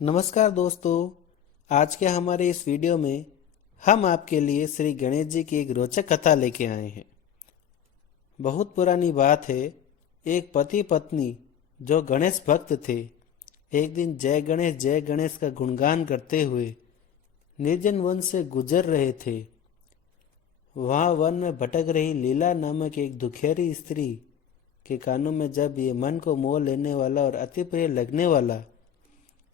नमस्कार दोस्तों। आज के हमारे इस वीडियो में हम आपके लिए श्री गणेश जी की एक रोचक कथा लेके आए हैं। बहुत पुरानी बात है। एक पति पत्नी जो गणेश भक्त थे, एक दिन जय गणेश का गुणगान करते हुए निर्जन वन से गुजर रहे थे। वहाँ वन में भटक रही लीला नामक एक दुखियारी स्त्री के कानों में जब ये मन को मोह लेने वाला और अति प्रिय लगने वाला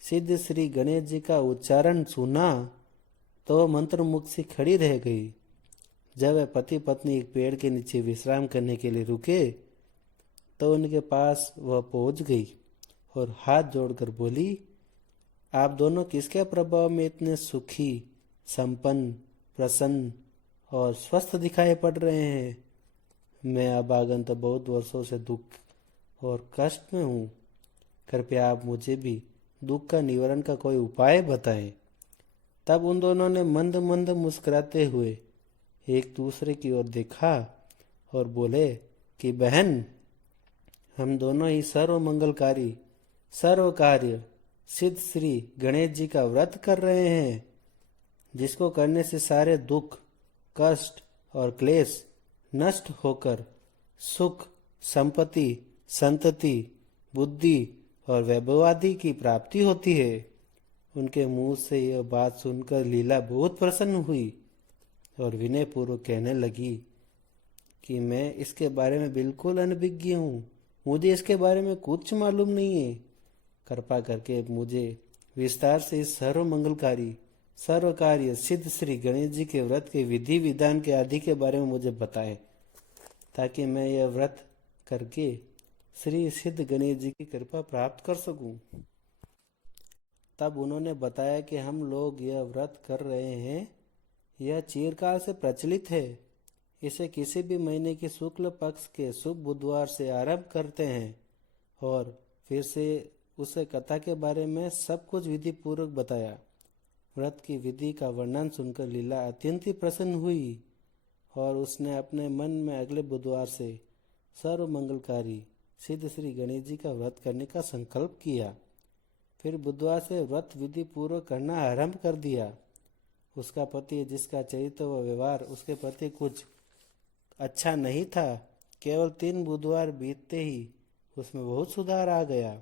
सिद्ध श्री गणेश जी का उच्चारण सुना तो वह मंत्रमुग्ध सी खड़ी रह गई। जब वह पति पत्नी एक पेड़ के नीचे विश्राम करने के लिए रुके तो उनके पास वह पहुंच गई और हाथ जोड़कर बोली, आप दोनों किसके प्रभाव में इतने सुखी, संपन्न, प्रसन्न और स्वस्थ दिखाई पड़ रहे हैं? मैं अभागन तो बहुत वर्षों से दुख और कष्ट में हूँ। कृपया आप मुझे भी दुख का निवारण का कोई उपाय बताएं। तब उन दोनों ने मंद मंद मुस्कुराते हुए एक दूसरे की ओर देखा और बोले कि बहन, हम दोनों ही सर्व मंगलकारी, सर्व कार्य सिद्ध श्री गणेश जी का व्रत कर रहे हैं, जिसको करने से सारे दुख, कष्ट और क्लेश नष्ट होकर सुख, संपत्ति, संतति, बुद्धि और वैभव आदि की प्राप्ति होती है। उनके मुंह से यह बात सुनकर लीला बहुत प्रसन्न हुई और विनय पूर्वक कहने लगी कि मैं इसके बारे में बिल्कुल अनभिज्ञ हूँ, मुझे इसके बारे में कुछ मालूम नहीं है। कृपा करके मुझे विस्तार से इस सर्व मंगलकारी, सर्व कार्य सिद्ध श्री गणेश जी के व्रत के विधि विधान के आदि के बारे में मुझे बताएं, ताकि मैं यह व्रत करके श्री सिद्ध गणेश जी की कृपा प्राप्त कर सकूं। तब उन्होंने बताया कि हम लोग यह व्रत कर रहे हैं, यह चिरकाल से प्रचलित है। इसे किसी भी महीने के शुक्ल पक्ष के शुभ बुधवार से आरंभ करते हैं और फिर से उसे कथा के बारे में सब कुछ विधि पूर्वक बताया। व्रत की विधि का वर्णन सुनकर लीला अत्यंत ही प्रसन्न हुई और उसने अपने मन में अगले बुधवार से सर्व मंगलकारी सिद्ध श्री गणेश जी का व्रत करने का संकल्प किया। फिर बुधवार से व्रत विधि पूर्वक करना आरंभ कर दिया। उसका पति, जिसका चरित्र व व्यवहार उसके प्रति कुछ अच्छा नहीं था, केवल 3 बुधवार बीतते ही उसमें बहुत सुधार आ गया।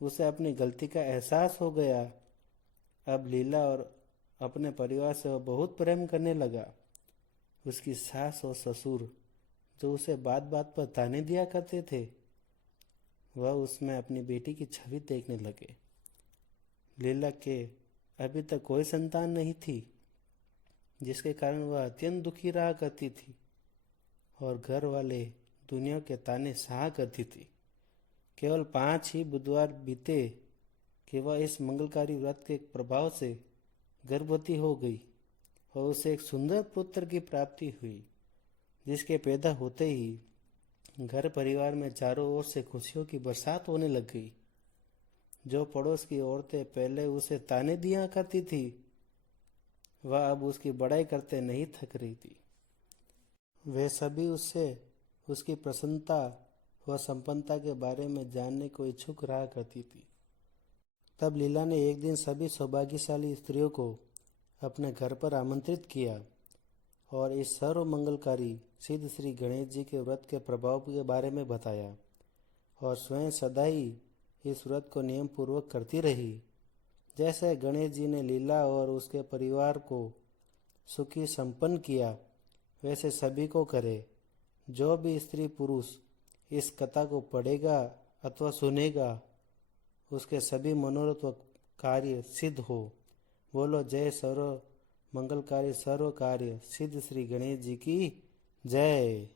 उसे अपनी गलती का एहसास हो गया। अब लीला और अपने परिवार से वह बहुत प्रेम करने लगा। उसकी सास और ससुर, जो उसे बात बात पर ताने दिया करते थे, वह उसमें अपनी बेटी की छवि देखने लगे। लीला के अभी तक कोई संतान नहीं थी, जिसके कारण वह अत्यंत दुखी रहा करती थी और घर वाले दुनिया के ताने सहा करती थी। केवल 5 ही बुधवार बीते कि वह इस मंगलकारी व्रत के प्रभाव से गर्भवती हो गई और उसे एक सुंदर पुत्र की प्राप्ति हुई, जिसके पैदा होते ही घर परिवार में चारों ओर से खुशियों की बरसात होने लग गई। जो पड़ोस की औरतें पहले उसे ताने दिया करती थी, वह अब उसकी बड़ाई करते नहीं थक रही थी। वे सभी उससे उसकी प्रसन्नता व संपन्नता के बारे में जानने को इच्छुक रहा करती थी। तब लीला ने एक दिन सभी सौभाग्यशाली स्त्रियों को अपने घर पर आमंत्रित किया और इस सर्व मंगलकारी सिद्ध श्री गणेश जी के व्रत के प्रभाव के बारे में बताया और स्वयं सदा ही इस व्रत को नियम पूर्वक करती रही। जैसे गणेश जी ने लीला और उसके परिवार को सुखी संपन्न किया, वैसे सभी को करे। जो भी स्त्री पुरुष इस कथा को पढ़ेगा अथवा सुनेगा, उसके सभी मनोरथ व कार्य सिद्ध हो। बोलो जय सर्व मंगलकारी सर्व कार्य सिद्ध श्री गणेश जी की जय।